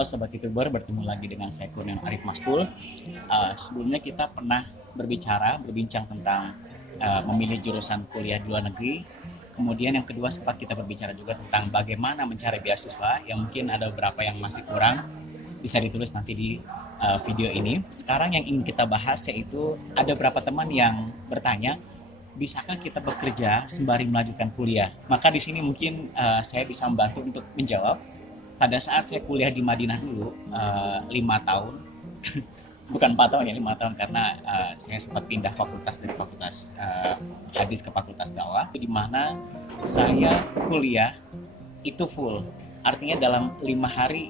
Halo Sobat YouTuber, bertemu lagi dengan saya Kurniawan Arif Maskul. Sebelumnya kita pernah berbincang tentang memilih jurusan kuliah di luar negeri. Kemudian yang kedua sempat kita berbicara juga tentang bagaimana mencari beasiswa, yang mungkin ada beberapa yang masih kurang, bisa ditulis nanti di video ini. Sekarang yang ingin kita bahas yaitu ada beberapa teman yang bertanya, bisakah kita bekerja sembari melanjutkan kuliah? Maka di sini mungkin saya bisa membantu untuk menjawab. Pada saat saya kuliah di Madinah dulu 5 tahun, bukan 4 tahun ya, 5 tahun, karena saya sempat pindah fakultas dari fakultas hadis ke fakultas dakwah, di mana saya kuliah itu full. Artinya dalam 5 hari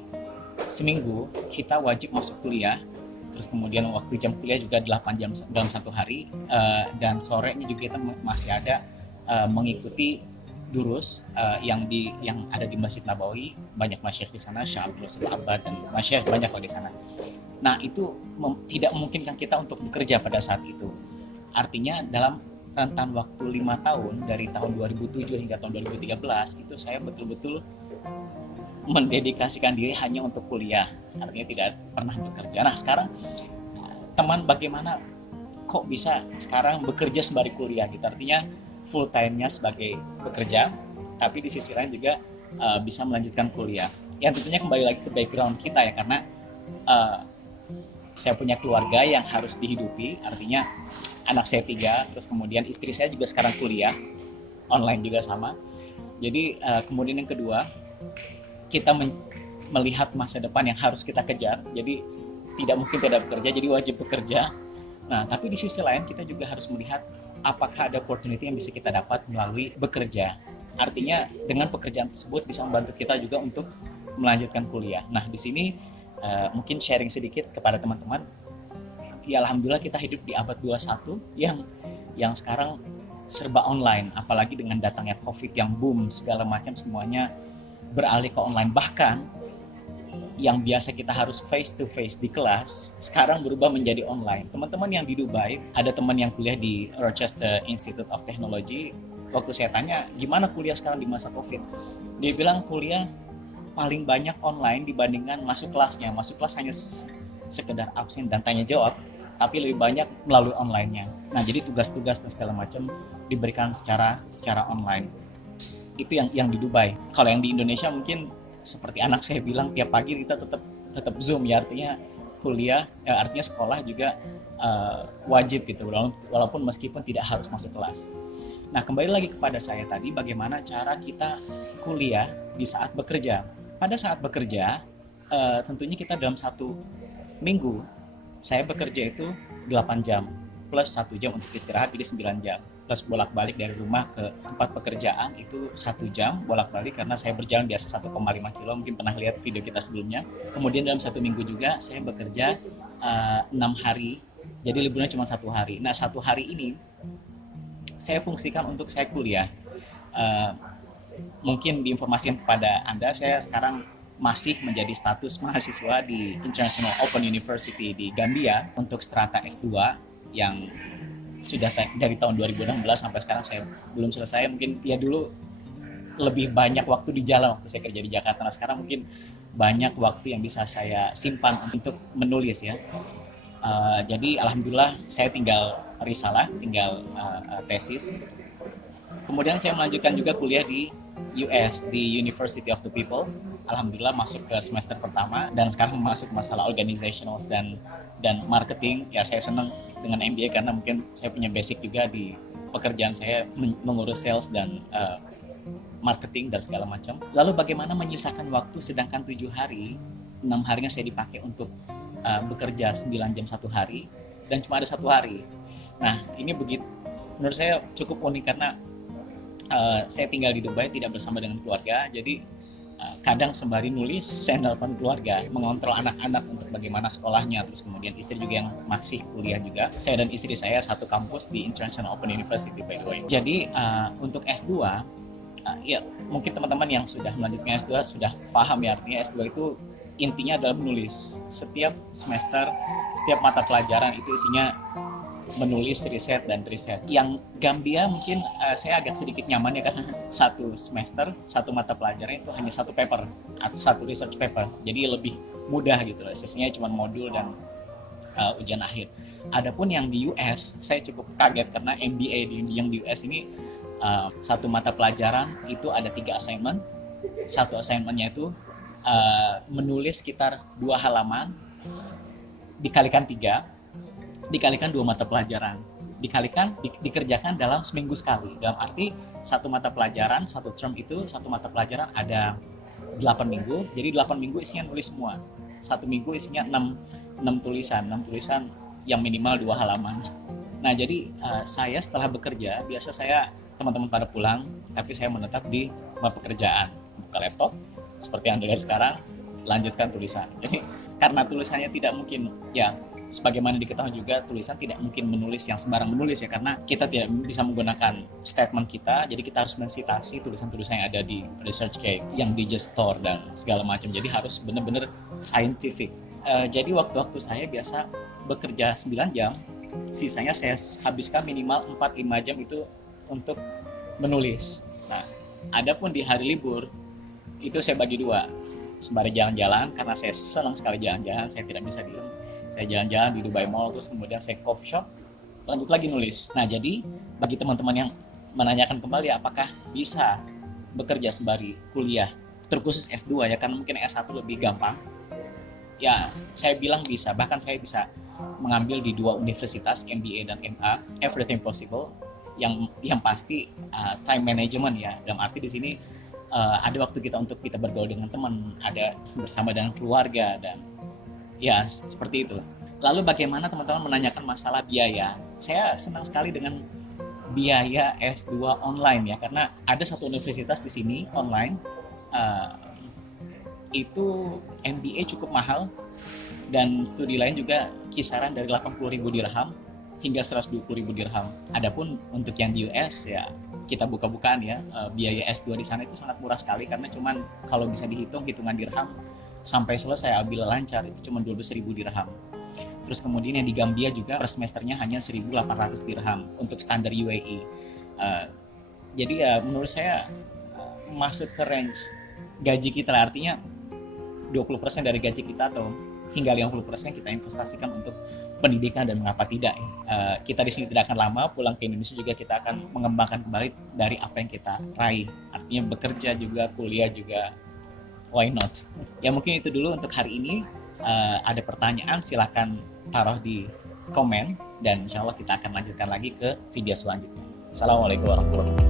seminggu kita wajib masuk kuliah. Terus kemudian waktu jam kuliah juga 8 jam dalam 1 hari, dan sorenya juga kita masih ada mengikuti durus yang ada di Masjid Nabawi. Banyak masyayikh di sana, Syekh Abdul Abad dan masyayikh banyak di sana. Nah, itu tidak memungkinkan kita untuk bekerja pada saat itu. Artinya dalam rentan waktu 5 tahun, dari tahun 2007 hingga tahun 2013, itu saya betul-betul mendedikasikan diri hanya untuk kuliah. Artinya tidak pernah bekerja. Nah, sekarang teman, bagaimana kok bisa sekarang bekerja sembari kuliah gitu? Artinya full time-nya sebagai bekerja, tapi di sisi lain juga bisa melanjutkan kuliah. Yang tentunya kembali lagi ke background kita ya, karena saya punya keluarga yang harus dihidupi. Artinya anak saya 3, terus kemudian istri saya juga sekarang kuliah online juga sama. Jadi kemudian yang kedua, kita melihat masa depan yang harus kita kejar. Jadi tidak mungkin tidak bekerja, jadi wajib bekerja. Nah, tapi di sisi lain kita juga harus melihat apakah ada opportunity yang bisa kita dapat melalui bekerja. Artinya dengan pekerjaan tersebut bisa membantu kita juga untuk melanjutkan kuliah. Nah, di sini mungkin sharing sedikit kepada teman-teman. Ya, alhamdulillah kita hidup di abad 21 yang sekarang serba online, apalagi dengan datangnya Covid yang boom, segala macam semuanya beralih ke online. Bahkan yang biasa kita harus face to face di kelas, sekarang berubah menjadi online. Teman-teman yang di Dubai, ada teman yang kuliah di Rochester Institute of Technology. Waktu saya tanya, gimana kuliah sekarang di masa Covid? Dia bilang kuliah paling banyak online dibandingkan masuk kelasnya. Masuk kelas hanya sekedar absen dan tanya jawab, tapi lebih banyak melalui online-nya. Nah, jadi tugas-tugas dan segala macam diberikan secara online. Itu yang di Dubai. Kalau yang di Indonesia mungkin seperti anak saya bilang, tiap pagi kita tetap Zoom ya, artinya kuliah, artinya sekolah juga wajib gitu, walaupun meskipun tidak harus masuk kelas. Nah, kembali lagi kepada saya tadi, bagaimana cara kita kuliah di saat bekerja. Pada saat bekerja, tentunya kita dalam 1 minggu, saya bekerja itu 8 jam, plus 1 jam untuk istirahat, jadi 9 jam. Plus bolak-balik dari rumah ke tempat pekerjaan itu 1 jam bolak-balik, karena saya berjalan biasa 1,5 kilo, mungkin pernah lihat video kita sebelumnya. Kemudian dalam 1 minggu juga saya bekerja 6 hari, jadi liburnya cuma 1 hari. Nah, 1 hari ini saya fungsikan untuk saya kuliah. Mungkin diinformasikan kepada Anda, saya sekarang masih menjadi status mahasiswa di International Open University di Gambia untuk strata S2 yang sudah dari tahun 2016 sampai sekarang saya belum selesai. Mungkin ya dulu lebih banyak waktu di jalan waktu saya kerja di Jakarta. Nah, sekarang mungkin banyak waktu yang bisa saya simpan untuk menulis ya. Jadi alhamdulillah saya tinggal risalah, tinggal tesis. Kemudian saya melanjutkan juga kuliah di US, di University of the People. Alhamdulillah masuk ke semester pertama, dan sekarang masuk masalah organizationals dan marketing. Ya, saya senang dengan MBA karena mungkin saya punya basic juga di pekerjaan saya mengurus sales dan marketing dan segala macam. Lalu bagaimana menyisakan waktu, sedangkan 7 hari, 6 harinya saya dipakai untuk bekerja 9 jam 1 hari, dan cuma ada 1 hari. Nah, ini menurut saya cukup unik karena saya tinggal di Dubai tidak bersama dengan keluarga. Jadi kadang sembari nulis saya nelpon keluarga, mengontrol anak-anak untuk bagaimana sekolahnya, terus kemudian istri juga yang masih kuliah juga. Saya dan istri saya satu kampus di International Open University by the way. Jadi untuk S2, ya mungkin teman-teman yang sudah melanjutkan S2 sudah paham ya, artinya S2 itu intinya adalah menulis. Setiap semester, setiap mata pelajaran itu isinya menulis, riset. Yang Gambia mungkin saya agak sedikit nyaman ya, karena satu semester, satu mata pelajaran itu hanya satu paper atau satu research paper. Jadi lebih mudah gitu loh. Sisinya cuma modul dan ujian akhir. Adapun yang di US, saya cukup kaget karena MBA yang di US ini satu mata pelajaran itu ada 3 assignment. Satu assignmentnya itu menulis sekitar 2 halaman dikalikan 3, dikalikan 2 mata pelajaran, dikerjakan dalam seminggu sekali. Dalam arti satu mata pelajaran, satu term itu satu mata pelajaran ada 8 minggu, jadi 8 minggu isinya nulis semua. Satu minggu isinya 6 tulisan yang minimal 2 halaman. Nah, jadi saya setelah bekerja, biasa saya teman-teman pada pulang, tapi saya menetap di tempat pekerjaan, buka laptop seperti yang dilihat sekarang, lanjutkan tulisan. Jadi karena tulisannya tidak mungkin, ya sebagaimana diketahui juga, tulisan tidak mungkin menulis yang sembarang menulis ya, karena kita tidak bisa menggunakan statement kita, jadi kita harus mensitasi tulisan-tulisan yang ada di ResearchGate, yang Digestore dan segala macam. Jadi harus benar-benar scientific. Jadi waktu-waktu saya biasa bekerja 9 jam, sisanya saya habiskan minimal 4-5 jam itu untuk menulis. Nah, adapun di hari libur itu saya bagi 2, sembari jalan-jalan, karena saya senang sekali jalan-jalan, saya tidak bisa diem. Saya jalan-jalan di Dubai Mall, terus kemudian saya coffee shop, lanjut lagi nulis. Nah, jadi bagi teman-teman yang menanyakan kembali apakah bisa bekerja sembari kuliah, terkhusus S2 ya, karena mungkin S1 lebih gampang. Ya, saya bilang bisa. Bahkan saya bisa mengambil di 2 universitas, MBA dan MA, everything possible. Yang pasti time management ya. Dalam arti di sini ada waktu kita untuk kita bergaul dengan teman, ada bersama dengan keluarga, dan ya seperti itu. Lalu bagaimana teman-teman menanyakan masalah biaya? Saya senang sekali dengan biaya S2 online ya, karena ada satu universitas di sini online, itu MBA cukup mahal, dan studi lain juga kisaran dari 80.000 dirham hingga 120.000 dirham. Adapun untuk yang di US ya, kita buka-bukaan ya, biaya S2 di sana itu sangat murah sekali, karena cuman kalau bisa dihitung hitungan dirham sampai selesai ambil lancar itu cuma 12.000 dirham. Terus kemudian yang di Gambia juga per semesternya hanya 1.800 dirham untuk standar UAE. Jadi ya menurut saya masuk ke range gaji kita, artinya 20% dari gaji kita atau hingga 50% kita investasikan untuk pendidikan, dan mengapa tidak kita di sini tidak akan lama, pulang ke Indonesia juga kita akan mengembangkan kembali dari apa yang kita raih, artinya bekerja juga, kuliah juga, why not. Ya mungkin itu dulu untuk hari ini. Ada pertanyaan silahkan taruh di komen, dan insya Allah kita akan lanjutkan lagi ke video selanjutnya. Assalamualaikum warahmatullahi wabarakatuh.